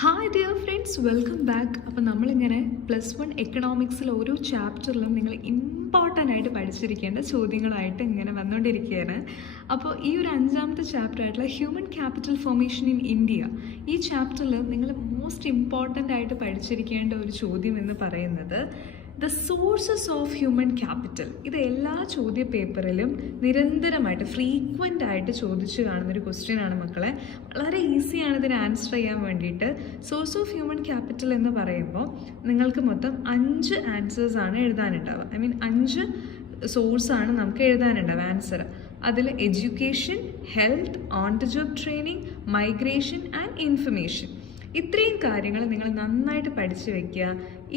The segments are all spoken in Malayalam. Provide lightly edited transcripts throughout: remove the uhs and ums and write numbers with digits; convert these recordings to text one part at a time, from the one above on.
Hi dear friends, welcome back. അപ്പോൾ നമ്മളിങ്ങനെ +1 എക്കണോമിക്സിൽ ഓരോ ചാപ്റ്ററിലും നിങ്ങൾ ഇമ്പോർട്ടൻ്റ് ആയിട്ട് പഠിച്ചിരിക്കേണ്ട ചോദ്യങ്ങളായിട്ട് ഇങ്ങനെ വന്നുകൊണ്ടിരിക്കുകയാണ്. അപ്പോൾ ഈ ഒരു 5ാമത്തെ ചാപ്റ്റർ ആയിട്ടുള്ള human capital formation in India, ഈ ചാപ്റ്ററിൽ നിങ്ങൾ മോസ്റ്റ് ഇമ്പോർട്ടൻ്റ് ആയിട്ട് പഠിച്ചിരിക്കേണ്ട ഒരു ചോദ്യം എന്ന് പറയുന്നത് the sources of human capital. ഇത് എല്ലാ ചോദ്യ പേപ്പറിലും നിരന്തരമായിട്ട് ഫ്രീക്വൻ്റ് ആയിട്ട് ചോദിച്ചു കാണുന്നൊരു ക്വസ്റ്റ്യൻ ആണ് മക്കളെ. വളരെ ഈസിയാണ് ഇതിന് ആൻസർ ചെയ്യാൻ വേണ്ടിയിട്ട്. സോഴ്സ് ഓഫ് ഹ്യൂമൻ ക്യാപിറ്റൽ എന്ന് പറയുമ്പോൾ നിങ്ങൾക്ക് മൊത്തം 5 ആൻസേഴ്സാണ് എഴുതാനുണ്ടാവുക. 5 സോഴ്സാണ് നമുക്ക് എഴുതാനുണ്ടാവുക ആൻസർ. അതിൽ education, health, on the job training, migration and information. ഇത്രയും കാര്യങ്ങൾ നിങ്ങൾ നന്നായിട്ട് പഠിച്ചു വയ്ക്കുക.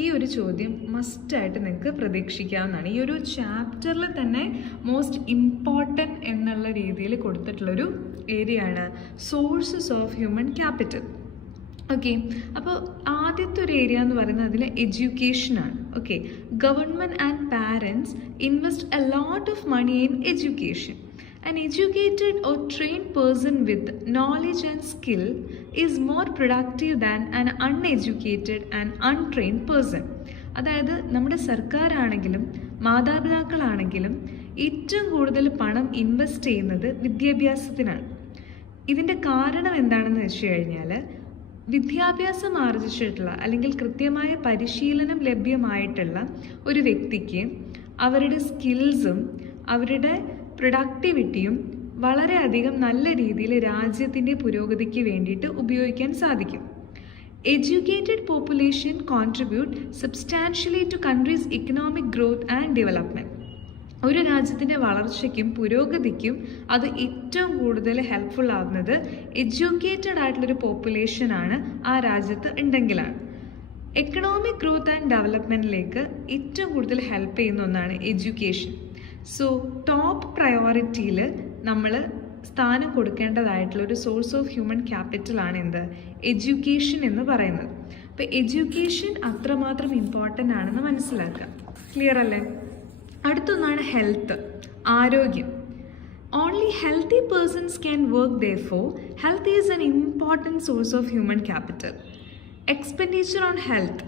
ഈ ഒരു ചോദ്യം മസ്റ്റായിട്ട് നിങ്ങൾക്ക് പ്രതീക്ഷിക്കാവുന്നതാണ്. ഈ ഒരു ചാപ്റ്ററിൽ തന്നെ മോസ്റ്റ് ഇമ്പോർട്ടൻറ്റ് എന്നുള്ള രീതിയിൽ കൊടുത്തിട്ടുള്ളൊരു ഏരിയ ആണ് sources of human capital. Okay, അപ്പോൾ ആദ്യത്തെ ഒരു ഏരിയ എന്ന് പറയുന്നത് അതിൽ എഡ്യൂക്കേഷനാണ്. Okay, government and parents invest a lot of money in education. An educated or trained person with knowledge and skill is more productive than an uneducated and untrained person. അതായത് നമ്മുടെ സർക്കാരാണെങ്കിലും മാതാപിതാക്കളാണെങ്കിലും ഏറ്റവും കൂടുതൽ പണം ഇൻവെസ്റ്റ് ചെയ്യുന്നത് വിദ്യാഭ്യാസത്തിനാണ്. ഇതിൻ്റെ കാരണം എന്താണെന്ന് വെച്ച് കഴിഞ്ഞാൽ വിദ്യാഭ്യാസം ആർജിച്ചിട്ടുള്ള അല്ലെങ്കിൽ കൃത്യമായ പരിശീലനം ലഭ്യമായിട്ടുള്ള ഒരു വ്യക്തിക്ക് അവരുടെ സ്കിൽസും അവരുടെ പ്രൊഡക്ടിവിറ്റിയും വളരെയധികം നല്ല രീതിയിൽ രാജ്യത്തിൻ്റെ പുരോഗതിക്ക് വേണ്ടിയിട്ട് ഉപയോഗിക്കാൻ സാധിക്കും. Educated population contribute substantially two countries economic growth and development. ഒരു രാജ്യത്തിൻ്റെ വളർച്ചയ്ക്കും പുരോഗതിക്കും അത് ഏറ്റവും കൂടുതൽ ഹെൽപ്ഫുൾ ആവുന്നത് എഡ്യൂക്കേറ്റഡ് ആയിട്ടുള്ളൊരു പോപ്പുലേഷനാണ് ആ രാജ്യത്ത് ഉണ്ടെങ്കിലാണ്. എക്കണോമിക് ഗ്രോത്ത് ആൻഡ് ഡെവലപ്മെൻറ്റിലേക്ക് ഏറ്റവും കൂടുതൽ ഹെൽപ്പ് ചെയ്യുന്ന ഒന്നാണ് എഡ്യൂക്കേഷൻ. സോ ടോപ്പ് പ്രയോറിറ്റിയിൽ നമ്മൾ സ്ഥാനം കൊടുക്കേണ്ടതായിട്ടുള്ള ഒരു സോഴ്സ് ഓഫ് ഹ്യൂമൻ ക്യാപിറ്റലാണ് എന്ത്, എഡ്യൂക്കേഷൻ എന്ന് പറയുന്നത്. അപ്പോൾ എഡ്യൂക്കേഷൻ അത്രമാത്രം ഇമ്പോർട്ടൻ്റ് ആണെന്ന് മനസ്സിലാക്കുക. ക്ലിയർ അല്ലേ? അടുത്തൊന്നാണ് ഹെൽത്ത്, ആരോഗ്യം. Only healthy persons can work, therefore health is an important source of human capital. Expenditure on health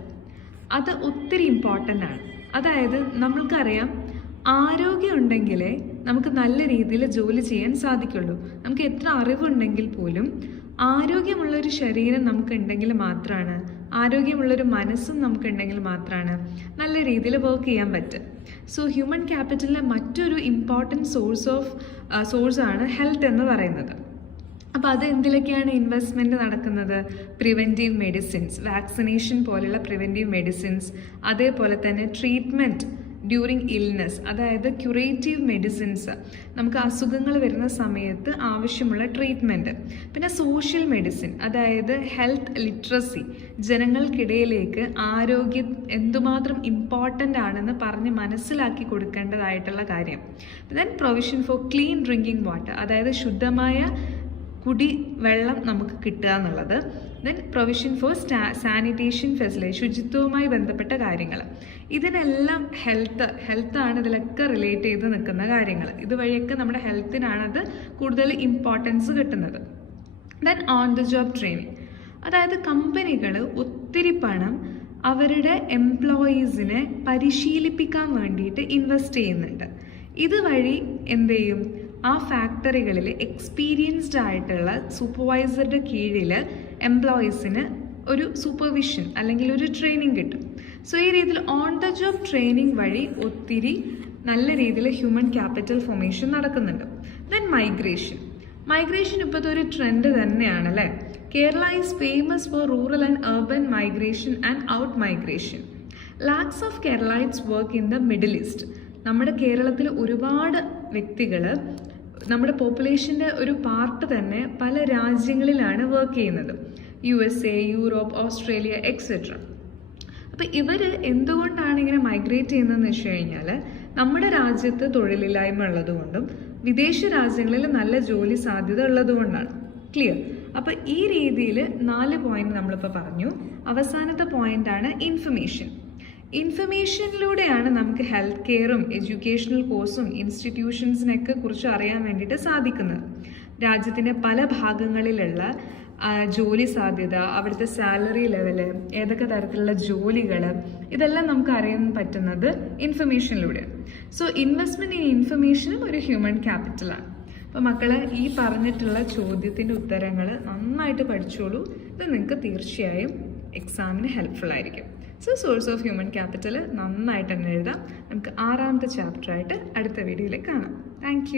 അത് ഒത്തിരി ഇമ്പോർട്ടൻ്റ് ആണ്. അതായത് നമ്മൾക്കറിയാം, ആരോഗ്യം ഉണ്ടെങ്കിലേ നമുക്ക് നല്ല രീതിയിൽ ജോലി ചെയ്യാൻ സാധിക്കുള്ളൂ. നമുക്ക് എത്ര അറിവുണ്ടെങ്കിൽ പോലും ആരോഗ്യമുള്ളൊരു ശരീരം നമുക്കുണ്ടെങ്കിൽ മാത്രമാണ്, ആരോഗ്യമുള്ളൊരു മനസ്സും നമുക്കുണ്ടെങ്കിൽ മാത്രമാണ് നല്ല രീതിയിൽ വർക്ക് ചെയ്യാൻ പറ്റുക. സോ ഹ്യൂമൻ ക്യാപിറ്റലിലെ മറ്റൊരു ഇമ്പോർട്ടൻറ്റ് സോഴ്സാണ് ഹെൽത്ത് എന്ന് പറയുന്നത്. അപ്പോൾ അത് എന്തിലൊക്കെയാണ് ഇൻവെസ്റ്റ്മെൻറ്റ് നടക്കുന്നത്? പ്രിവെൻറ്റീവ് മെഡിസിൻസ്, വാക്സിനേഷൻ പോലെയുള്ള പ്രിവെൻറ്റീവ് മെഡിസിൻസ്, അതേപോലെ തന്നെ ട്രീറ്റ്മെൻറ്റ് ഡ്യൂറിങ് ഇൽനെസ്, അതായത് ക്യൂറേറ്റീവ് മെഡിസിൻസ്, നമുക്ക് അസുഖങ്ങൾ വരുന്ന സമയത്ത് ആവശ്യമുള്ള ട്രീറ്റ്മെൻറ്റ്. പിന്നെ സോഷ്യൽ മെഡിസിൻ, അതായത് ഹെൽത്ത് ലിറ്ററസി, ജനങ്ങൾക്കിടയിലേക്ക് ആരോഗ്യം എന്തുമാത്രം ഇമ്പോർട്ടൻ്റ് ആണെന്ന് പറഞ്ഞ് മനസ്സിലാക്കി കൊടുക്കേണ്ടതായിട്ടുള്ള കാര്യം. Then provision for clean drinking water, അതായത് ശുദ്ധമായ കുടിവെള്ളം നമുക്ക് കിട്ടുക എന്നുള്ളത്. Then provision for sanitation facility, ശുചിത്വവുമായി ബന്ധപ്പെട്ട കാര്യങ്ങൾ. ഇതിനെല്ലാം ഹെൽത്താണ് ഇതിലൊക്കെ റിലേറ്റ് ചെയ്ത് നിൽക്കുന്ന കാര്യങ്ങൾ. ഇതുവഴിയൊക്കെ നമ്മുടെ ഹെൽത്തിനാണത് കൂടുതൽ ഇമ്പോർട്ടൻസ് കിട്ടുന്നത്. Then on the job training, അതായത് കമ്പനികൾ ഒത്തിരി പണം അവരുടെ എംപ്ലോയീസിനെ പരിശീലിപ്പിക്കാൻ വേണ്ടിയിട്ട് ഇൻവെസ്റ്റ് ചെയ്യുന്നുണ്ട്. ഇതുവഴി എന്ത് ചെയ്യും, ആ ഫാക്ടറികളിൽ എക്സ്പീരിയൻസ്ഡ് ആയിട്ടുള്ള സൂപ്പർവൈസറുടെ കീഴിൽ എംപ്ലോയീസിന് ഒരു സൂപ്പർവിഷൻ അല്ലെങ്കിൽ ഒരു ട്രെയിനിങ് കിട്ടും. സോ ഈ രീതിയിൽ ഓൺ ദ ജോബ് ട്രെയിനിങ് വഴി ഒത്തിരി നല്ല രീതിയിൽ ഹ്യൂമൻ ക്യാപിറ്റൽ ഫോർമേഷൻ നടക്കുന്നുണ്ട്. ദെൻ മൈഗ്രേഷൻ ഇപ്പോഴത്തെ ഒരു ട്രെൻഡ് തന്നെയാണ് അല്ലേ. Kerala is famous for rural and urban migration and out migration. Lakhs of Keralites work in the middle east. നമ്മുടെ കേരളത്തിൽ ഒരുപാട് വ്യക്തികൾ, നമ്മുടെ പോപ്പുലേഷൻ്റെ ഒരു പാർട്ട് തന്നെ പല രാജ്യങ്ങളിലാണ് വർക്ക് ചെയ്യുന്നത്. USA, Europe, Australia etcetera. അപ്പോൾ ഇവർ എന്തുകൊണ്ടാണ് ഇങ്ങനെ മൈഗ്രേറ്റ് ചെയ്യുന്നതെന്ന് വെച്ച് കഴിഞ്ഞാൽ നമ്മുടെ രാജ്യത്ത് തൊഴിലില്ലായ്മ ഉള്ളതുകൊണ്ടും വിദേശ രാജ്യങ്ങളിൽ നല്ല ജോലി സാധ്യത ഉള്ളതുകൊണ്ടാണ്. ക്ലിയർ? അപ്പോൾ ഈ രീതിയിൽ 4 പോയിന്റ് നമ്മളിപ്പോൾ പറഞ്ഞു. അവസാനത്തെ പോയിന്റാണ് ഇൻഫർമേഷൻ. ഇൻഫർമേഷനിലൂടെയാണ് നമുക്ക് ഹെൽത്ത് കെയറും എഡ്യൂക്കേഷണൽ കോഴ്സും ഇൻസ്റ്റിറ്റ്യൂഷൻസിനൊക്കെ കുറിച്ച് അറിയാൻ വേണ്ടിയിട്ട് സാധിക്കുന്നത്. രാജ്യത്തിൻ്റെ പല ഭാഗങ്ങളിലുള്ള ജോലി സാധ്യത, അവിടുത്തെ സാലറി ലെവല്, ഏതൊക്കെ തരത്തിലുള്ള ജോലികൾ, ഇതെല്ലാം നമുക്ക് അറിയാൻ പറ്റുന്നത് ഇൻഫർമേഷനിലൂടെ. സോ ഇൻവെസ്റ്റ്മെൻറ്റ് ഇൻ ഇൻഫർമേഷനും ഒരു ഹ്യൂമൻ ക്യാപിറ്റലാണ്. അപ്പോൾ മക്കളെ, ഈ പറഞ്ഞിട്ടുള്ള ചോദ്യത്തിൻ്റെ ഉത്തരങ്ങൾ നന്നായിട്ട് പഠിച്ചോളൂ. ഇത് നിങ്ങൾക്ക് തീർച്ചയായും എക്സാമിന് ഹെൽപ്ഫുൾ ആയിരിക്കും. So source of human capital നന്നായിട്ട് തന്നെ എഴുതാം. നമുക്ക് 6ാമത്തെ ചാപ്റ്ററായിട്ട് അടുത്ത വീഡിയോയിൽ കാണാം. താങ്ക്